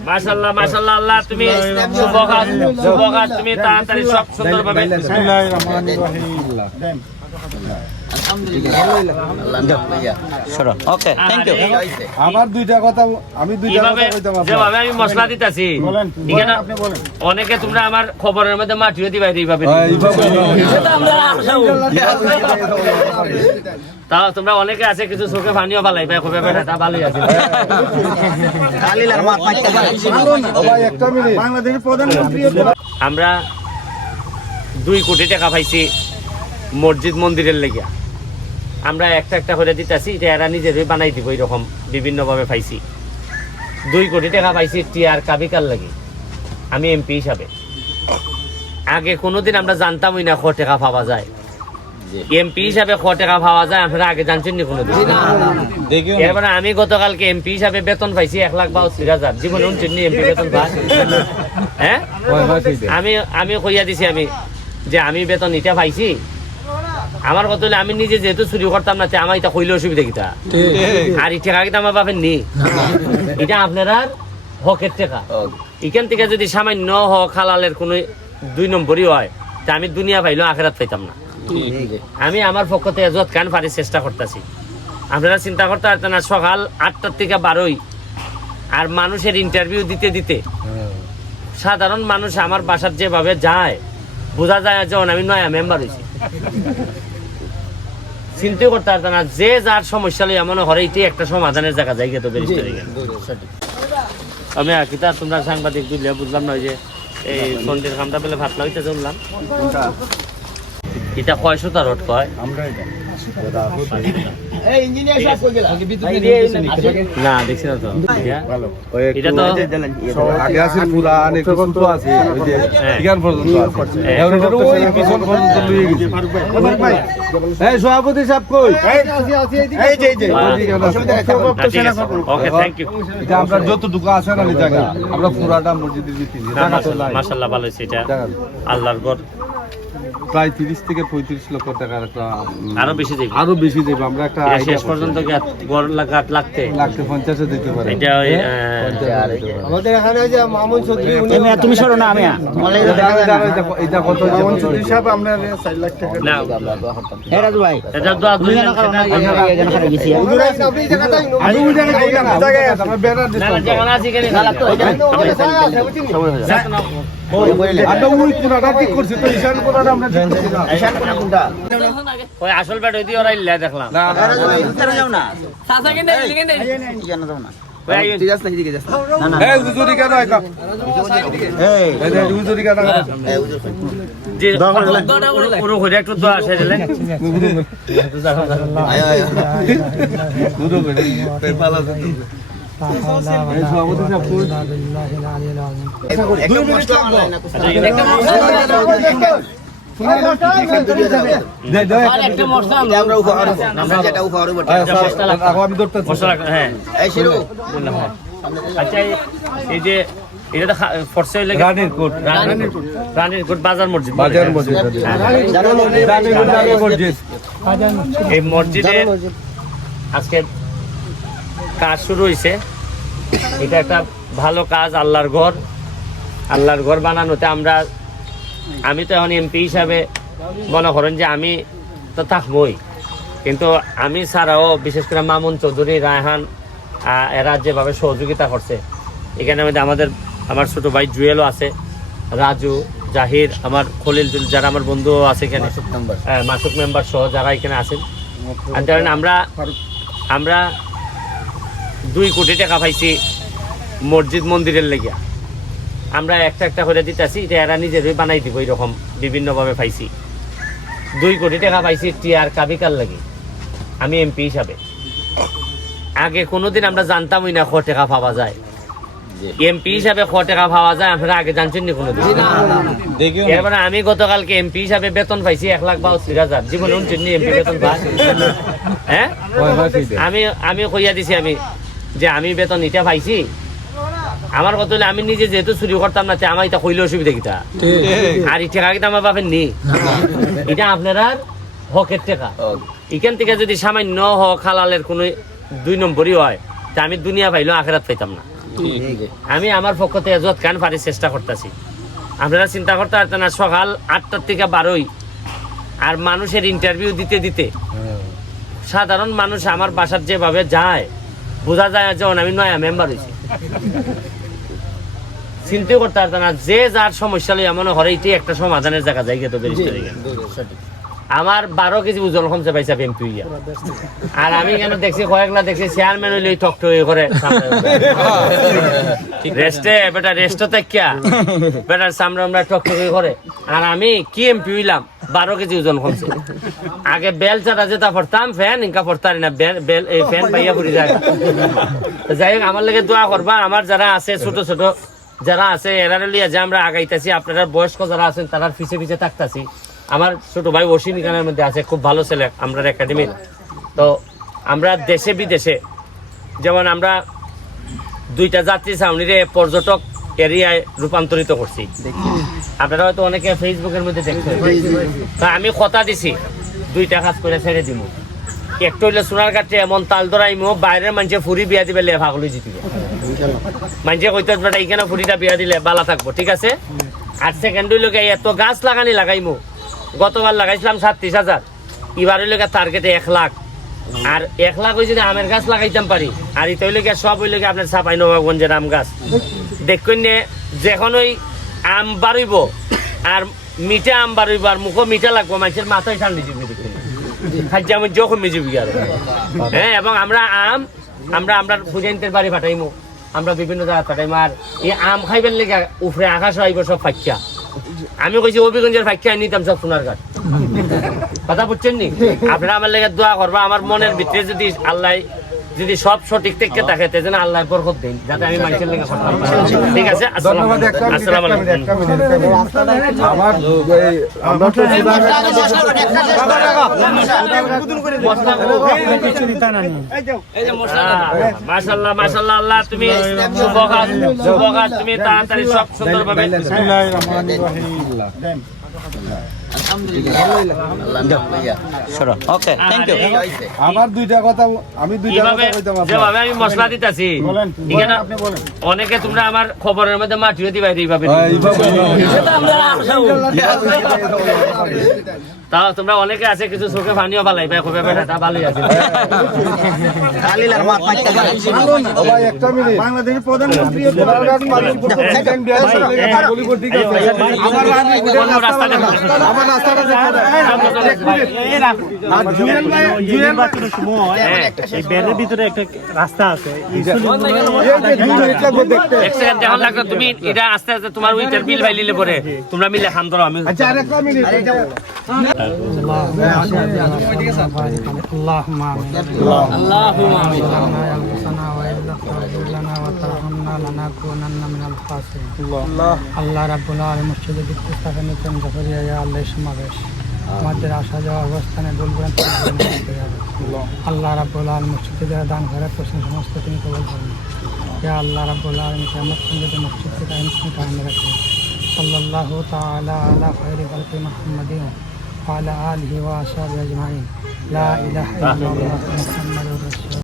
মাশাল্লাহ মাশাল্লাহ আল্লাহ তুমি শুভ কাজ তুমি তাড়াতাড়ি সব সুন্দরভাবে অনেকে তোমরা আমার খবরের মধ্যে মাটিও দিবা এইভাবে তাও তোমরা অনেকে আছে কিছু চোখে পানিও পালাই ভাই খুবই এটা ভালোই আছে আমরা দুই কোটি টাকা পাইছি মসজিদ মন্দিরের লেগিয়া। আমরা একটা একটা করে দিতেছি এটা এরা নিজেরই বানাই দিব এরকম বিভিন্নভাবে পাইছি। দুই কোটি টাকা পাইছি টিয়ার কাবিকার লাগে আমি এমপি হিসাবে। আগে কোনোদিন আমরা জানতামই না ক টাকা পাওয়া যায়। এমপি হিসাবে ক টাকা পাওয়া যায় আপনারা আগে জানছেন নি কোনোদিন এরপরে আমি গতকালকে এমপি হিসাবে বেতন পাইছি এক লাখ বা বাউত্রিশ হাজার। জীবনে উনছেন নি এমপি বেতন পাই হ্যাঁ? আমি আমি কইয়া দিছি আমি যে আমি বেতন এটা পাইছি আমার কথা হলে আমি নিজে যেহেতু চুরি করতাম না আমার এটা কইলে অসুবিধা কিটা আর এই টাকা কিন্তু আমার বাপের নি এটা আপনারা হকের টাকা এখান থেকে যদি সামান্য হক হালালের কোনো দুই নম্বরই হয় তা আমি দুনিয়া পাইলেও আখেরাত পাইতাম না। আমি আমার পক্ষ থেকে যত কান পারি চেষ্টা করতেছি। আপনারা চিন্তা করতে পারতেন না সকাল আটটার থেকে বারোই। আর মানুষের ইন্টারভিউ দিতে দিতে। সাধারণ মানুষ আমার বাসার যেভাবে যায় বোঝা যায় যখন আমি নয়া মেম্বার হয়েছি চিন্তা করতে পারত না যে যার সমস্যা লইয়া মনে হয় এটি একটা সমাধানের জায়গা যাই তো ব্যারিস্টারি আমি আঁকি কি তা তোমরা সাংবাদিক দিলে বুঝলাম না ওই যে এই সন্ধ্যের খামটা পেলে ভাত লাগিতে শুনলাম এটা কয় সুতা রোড কয় না দেখছি না তো এটা তো আগে আছে পুরান একটু আছে ওই যে। এখান পর্যন্ত আছে। এখন এটা ওই পিছন পর্যন্ত লুয়ে গেছে এই সভাপতি সাহেব কই এই যে এই যে ওকে থ্যাংক ইউ এটা আমরা যতটুকু আছে না জায়গা আমরা পুরাটা মসজিদের ভালো এটা আল্লাহর ঘর প্রায় তিরিশ থেকে পঁয়ত্রিশ লক্ষ টাকার একটা আরও বেশি দেবে। আরও বেশি দেবে আমরা একটা শেষ। পর্যন্ত গড় লাগাত? লাগতে লাখে পঞ্চাশে দিতে পারে। এটা ওই আমাদের এখানে ওই যে মামুন চৌধুরী উনি তুমি সরো না আমি এটা কত মামুন চৌধুরী সাহেব আমরা না। হে রাজু ভাই। এটা তো লাখ কেন কারণ টাকা- এখানে খারাপ গেছি। আপনি এই জায়গাটাই নো- আমি ওই না। জায়গায় আছে। আমরা ব্যানার না, না, যেখানে আছি এখানে খারাপ তো, এখানে- ওখানে আসল ব্যাট ওই ওরা ইল্লা দেখলাম একটু দোয়া দিলেন। এই যে এটা তো হইলে রানীর কোট রানীর কোট বাজার মসজিদ বাজার মসজিদ এই মসজিদে আজকে কাজ শুরু হয়েছে এটা একটা ভালো কাজ আল্লাহর ঘর। আল্লাহর ঘর বানানোতে আমরা আমি তো এখন এমপি হিসাবে মনে করেন যে আমি তো থাকবই। কিন্তু আমি ছাড়াও বিশেষ করে মামুন চৌধুরী রায়হান এরা যেভাবে সহযোগিতা করছে এখানে মধ্যে আমাদের আমার ছোট ভাই জুয়েলও আছে রাজু জাহির আমার খলিল যারা আমার বন্ধু আছে এখানে। হ্যাঁ, মাসুক মেম্বার সহ যারা এখানে আছেন। আর আমরা আমরা দুই কোটি টাকা পাইছি মসজিদ মন্দিরের লেগিয়া। আমরা একটা একটা করে দিতেছি এটা এরা নিজেরই বানাই দিব এরকম বিভিন্নভাবে পাইছি। দুই কোটি টাকা পাইছি টিয়ার কাবিকার লাগে আমি এমপি হিসাবে। আগে কোনোদিন আমরা জানতামই না ক টাকা পাওয়া যায়। এমপি হিসাবে ক টাকা পাওয়া যায় আপনারা আগে জানছেন নি কোনোদিন এরপরে আমি গতকালকে এমপি হিসাবে বেতন পাইছি এক লাখ বাউত্রিশ হাজার। জীবনে উনছেন এমপি বেতন পাই হয়? আমি আমি কইয়া দিছি আমি। যে আমি বেতন এটা পাইছি আমার কথা হলে আমি নিজে যেহেতু চুরি করতাম না আমার এটা কইলে অসুবিধা কিটা আর এই টাকা কিন্তু আমার বাপের নি এটা আপনারা হকের টাকা। এখান থেকে যদি সামান্য হক হালালের কোনো দুই নম্বরই হয় তা আমি দুনিয়া পাইলেও আখেরাত পাইতাম না। আমি আমার পক্ষ থেকে যত কান পারি চেষ্টা করতেছি। আপনারা চিন্তা করতে পারতেন না সকাল আটটার থেকে বারোই। আর মানুষের ইন্টারভিউ দিতে দিতে সাধারণ মানুষ আমার বাসার যেভাবে যায় বোঝা যায় যে আমি নয়া মেম্বার হয়েছি। চিন্তা করতে পারতাম না যে যার সমস্যা লইয়া মনে হরে এটি একটা সমাধানের জায়গা যাই তো আমার বারো কেজি ওজন কমছে পাইছা এমপি ইয়া। আর আমি কেন দেখছি কয়েকলা দেখছি চেয়ারম্যান হইলে টক টক করে। রেস্টে বেটা রেস্ট কিয়া বেটার সামনে আমরা টক টক করে। আর আমি কি এমপি হইলাম, বারো কেজি ওজন কমছে। আগে বেল চাটা যেটা পড়তাম ফ্যান ইনকা পড়তারি না, বেল এই ফ্যান পাইয়া পড়ি যায়। যাই হোক, আমার লাগে দোয়া করবা, আমার যারা আছে, ছোট ছোট, যারা আছে এরা লিয়া যে আমরা আগাইতেছি, আপনারা বয়স্ক যারা আছেন তারা পিছে পিছে থাকতাছি। আমার ছোট ভাই অসীম খানের মধ্যে আছে, খুব ভালো ছেলে আমরা একাডেমির তো আমরা দেশে বিদেশে, যেমন আমরা দুইটা যাত্রী ছাউনিরে পর্যটক এরিয়ায় রূপান্তরিত করছি। আপনারা হয়তো অনেকে ফেসবুকের মধ্যে দেখছেন। তা আমি কথা দিছি, দুইটা কাজ করে ছেড়ে দিব। একটা হইলে সোনার কাটে এমন তাল ধরাইমো, বাইরের মানুষে ফুরি বিয়া দিবে লেফা গুলো জিতিবে। মানুষে কইতে এইখানে ফুরিটা বিয়া দিলে বালা থাকব, ঠিক আছে? আর সেকেন্ড হইলে এত গাছ লাগানি লাগাইমো গতবার লাগাইছিলাম সাতত্রিশ হাজার। এবার হইলে টার্গেটে এক লাখ। আর এক লাখ ওই যদি আমের গাছ লাগাইতাম পারি, আর এটা হইলে সব হইলে গিয়ে আপনার সাপাই নবাবগঞ্জের আম গাছ। দেখুন যখন ওই আম বাড়ইব, আর মিঠা আম বাড়ইব, আর মুখও মিঠা লাগবো, মানুষের মাথায় ঠান্ডি দিবি দেখুন। খাদ্য আমি যখন মিজুবি আর। হ্যাঁ এবং আমরা আম, আমরা আমরা পূজাইন্তের বাড়ি পাঠাইমু। আমরা বিভিন্ন জায়গায় পাঠাইমু। আর এই আম খাইবেন লেগে উপরে আকাশ হইব সব ফাঁকিয়া আমি কইছি অভিগঞ্জের ফাঁকিয়া নিতাম সব সোনার ঘাট কথা বুঝছেন নি? আপনারা আমার লেগে দোয়া করবা আমার মনের ভিতরে যদি আল্লাহ যদি সব সঠিক থেকে থাকে তে যেন আল্লাহ বরকত দিন যাতে আমি মানুষের লেগে করতে ঠিক আছে ধন্যবাদ আসসালামু আলাইকুম আমার এই আমরা তো মাশাল্লাহ মাশাল্লাহ আল্লাহ তুমি শুভ কাজ শুভ কাজ তুমি তাড়াতাড়ি সব সুন্দরভাবে বিসমিল্লাহির রহমানির রহিম অনেকে তোমরা আমার খবরের মধ্যে মাটিও দিবা এইভাবে তাও তোমরা অনেকে আছে কিছু চোখে পানিও পালাই ভাই খুব ব্যাপারটা ভালোই আছে ভাই বাংলাদেশের প্রধানমন্ত্রী হ্যাঁ তুমি এটা আস্তে আস্তে তোমার উইটার বিল ভাই লিলে পরে তোমরা মিলে খাম ধরো আমি আচ্ছা আর একটা মিনিট اللهم آمين اللهم آمين ظلمنا أنفسنا وإن لم تغفر لنا وترحمنا لنكونن من الخاسرين আল্লাহ রাব্বুল আলামিন মসজিদে বিদ্যুৎ স্থাপনে কেন্দ্র করিয়া ইয়া আল্লাহ এই সমাবেশ আমাদের আসা যাওয়া অবস্থানে ভুল ভ্রান্তি আল্লাহ রাব্বুল আলামিন মসজিদে যারা দান করে প্রশ্ন সমস্ত তিনি কবল করেন ইয়া আল্লাহ রাব্বুল আলামিন কিয়ামত পর্যন্ত মসজিদকে কায়েম কায়েম রাখেন সাল্লাল্লাহু তাআলা আলা খায়রি খালকি মুহাম্মাদিন وعلى آله وأصحابه أجمعين. لا إله إلا الله محمد رسول